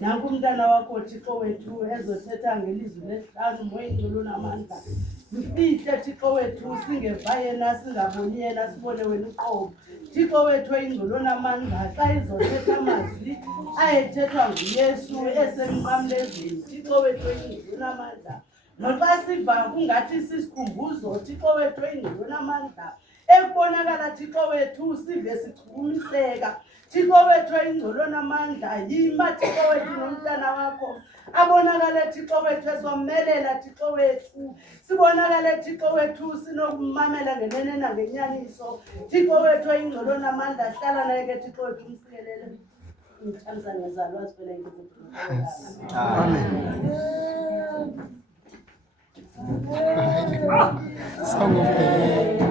Nanku umntana wakho Thixo wethu ezothetha ngelizwi lesihlanu moya ingcwele namandla. Mfihle Thixo wethu singeva yena singaboni yena sibone wena uqobo. Thixo wethu ingcwele namandla xa izothetha amazwi ayethethwa nguYesu esemqamlezweni. Thixo wethu ingcwele namandla. Noxa siva kungathi sisikhumbuzo Thixo wethu ingcwele namandla. Ekubonakala Thixo wethu sive sichukumiseka. Thixo wethu ingcwele namandla yima Thixo wethu nomntana wakho abonakale Thixo wethu esomelela Thixo wethu sibonakale Thixo wethu sinokumamela ngenene nangenyaniso Thixo wethu ingcwele namandla hlala naye ke Thixo wethu umsikelele umthanda ngezalo asifela inkosi. Amen. Song of the year.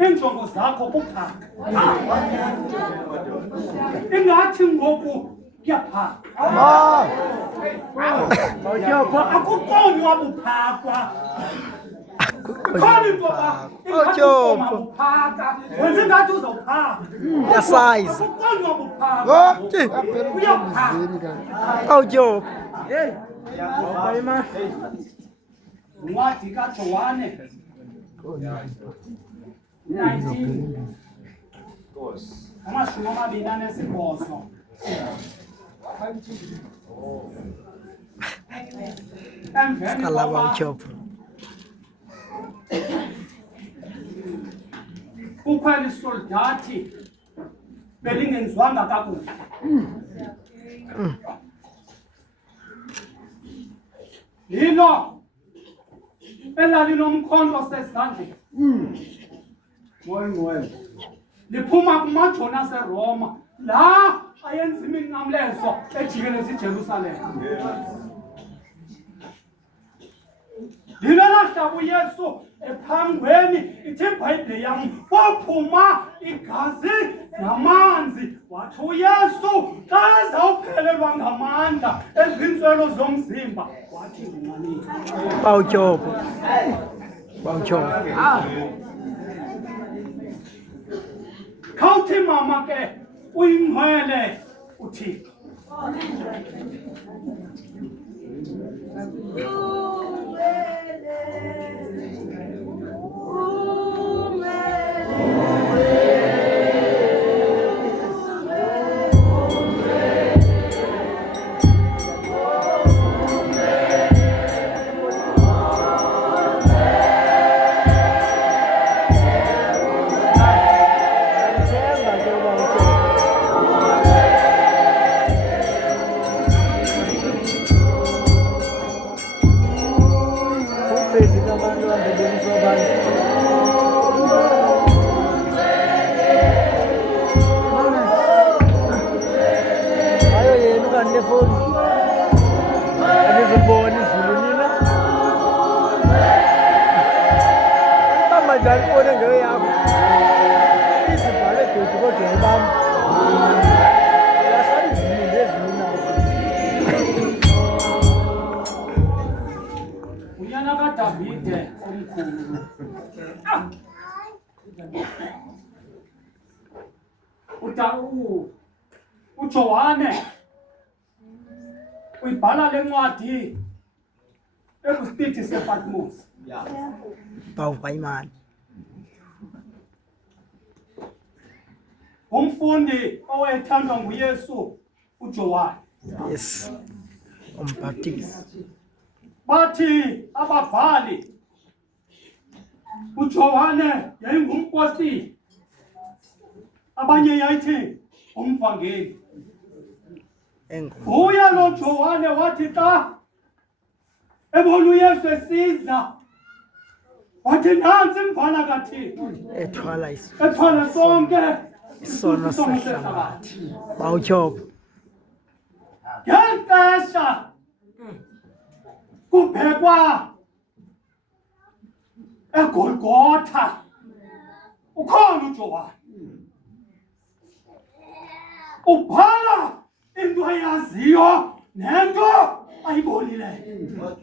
Injongo zakho kuphaka ingathi ngoku kuyaphaka akuqondi wabuphakwa khona into yoba uphaka wenza ingathi uzawuphaka yasayizi akuqondi wabuphaka uyaphaka awutyo Ncwadi kaJohane 19 amashumi amabini anesibhozo emveni alaba utshopho kukhwela isoldathi belingenzwanga kakuhle lilo elalinomkhonto sesandleni liphuma kumajoni aseRoma la ayenza iminqamlezo ejikeleza iJerusalema lilo lahlaba uYesu ephangweni ithi iBhayibhile yam kwaphuma igazi namanzi wathi uYesu xa ezawuphelelwa ngamandla ezintswelo zomzimba wathi nginqanile bawutshopho khawuthi mama ke uyingcwele uThixo unyana kaDavide omkhulu uJohane uyibhala le ncwadi ekusitithi sePatmos bawuva imali umfundi owayethandwa nguYesu uJohane yes umbhaptizi bathi ababhali uJohane yayingumpostili abanye yayithi umvangeli uya lo Johane wathi xa ebona uYesu esiza wathi nansi imvana kaThixo ethwala ethwala sonke isono sehlabathi bawutyhopho ngeli xesha kubhekwa eGolgotha ukhona uJohane ubhala into ayaziyo nento ayibonileyo.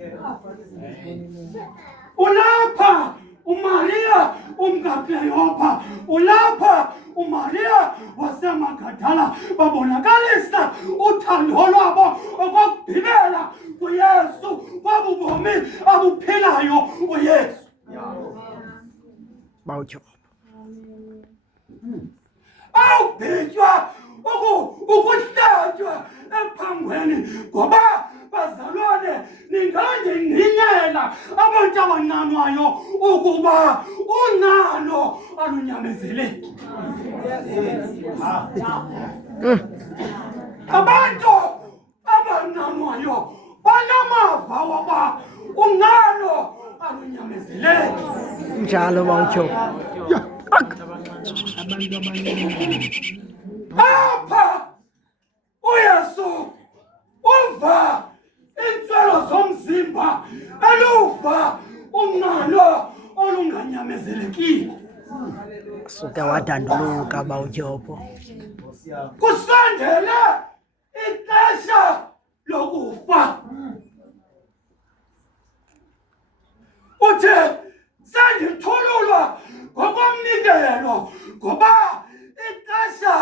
Ulapha uMaria umkaKleyopa, ulapha uMaria waseMagadala babonakalisa uthando lwabo okokugqibela kuYesu kwabubomi abuphilayo uYesu. bawutyhopho Awubhitywa ukuhlatywa ephangweni ngoba bazalwane ningandingqinela abantu abanqanwayo ukuba unalo alunyamezeleki. Abantu abanqanwayo banamava woba unalo alunyamezeleki. njalo bawutyhopho Apha uYesu uva iintswelo zomzimba eluva unqalo olunganyamezelekiyo. suke wadanduluka bawutyhopho Kusondele ixesha lokufa. Uthi sendithululwa ngokomnikelo ngoba ixesha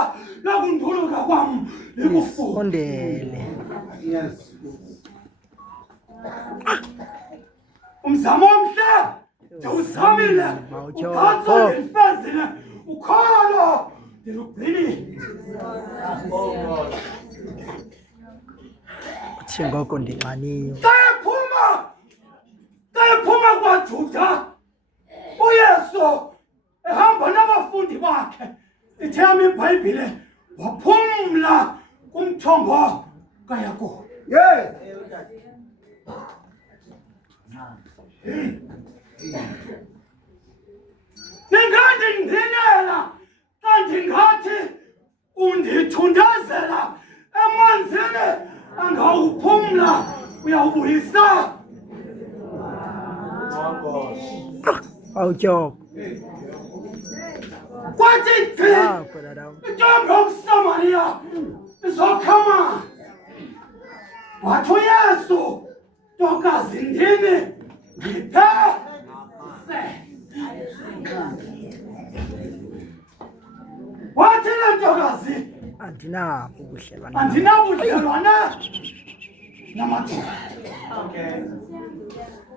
lokunduluka kwam likufuphi. sondele Umzamo omhle ndiwuzamile, ugatso ndilifezile, ukholo ndilugcinile. uthi ngoko ndinxaniwe Xa ephuma kwaJuda uYesu ehamba nabafundi bakhe, ithe yam iBhayibhile, waphumla kumthombo kaYakobo. Ningandingqinela xa ndingathi undithundazela emanzini angawuphumla uyawubuyisa. bawutyhopho Kwathi gqi apho dadam intombi yomSamariya izokhama, wathi uYesu, ntokazi ndini ndiphe se. Wathi le ntokazi, andinabo ubudlelwane andinabudlelwane namadoda.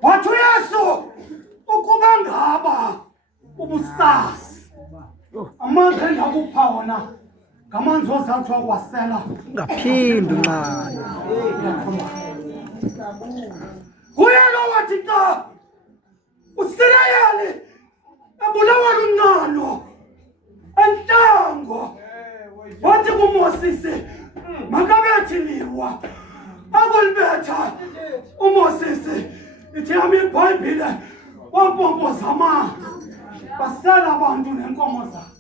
Wathi uYesu, ukuba ngaba ubusazi amanzi endakupha wona ngamanzi ozawuthi wakwasela ungaphindi unxane nguye lo wathi xa uSirayeli ebulawa lunqalo entlango, wathi kuMosisi makabethi liwa. Akulibetha uMosisi, ithi yam iBhayibhile, wampompoza amanzi basela abantu neenkomo zabo.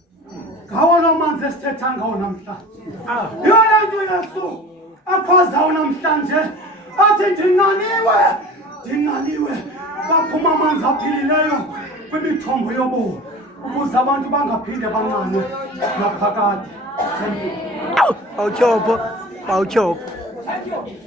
Ngawo loo manzi esithetha ngawo namhlanje. Yona nto uYesu akhozayo namhlanje athi ndinqaniwe, baphuma amanzi aphilileyo kwimithombo yobomi ukuze abantu bangaphinde banqane naphakade. bawutyhopho